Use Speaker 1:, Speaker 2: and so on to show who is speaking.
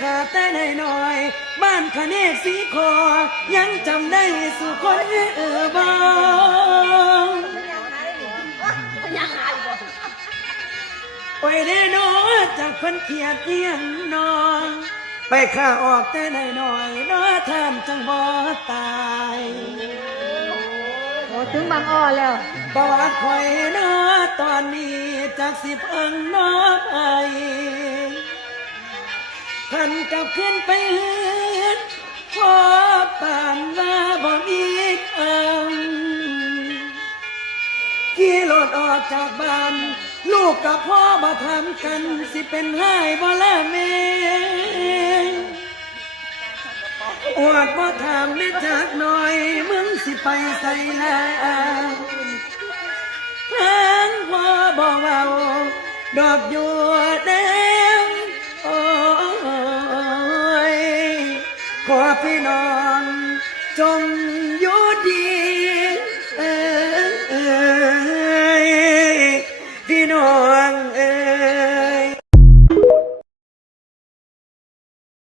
Speaker 1: ขาแต่ได้หน่อย บ้านคะเนศสีคอ ยังจำได้สุคนเออบ้าง
Speaker 2: ยังหาอยู่บ่
Speaker 1: โอ้ยเด้นอจากคนเขียดเอียนนองไปข้าออกแต่ได้หน่อยนอท่านจังบ่ตาย
Speaker 2: โอ้ถึงบางอ้อแล้ว
Speaker 1: ประวัติคอยนอตอนนี้จากสิบอังนอไป ท่านกลับขึ้นไปเฮือนพอป่านว่าบ่มีอังขี่รถออกจากบ้าน ลูกกับพ่อมาทำกัน สิเป็นให้บ่ละแม่อวดบ่ถามได้จากหน่อย มึงสิไปใส่แล้วทั้งพ่อบอกว่าดอกอยู่แด ขอพี่น้องจงอยู่ดีเออพี่น้องเออ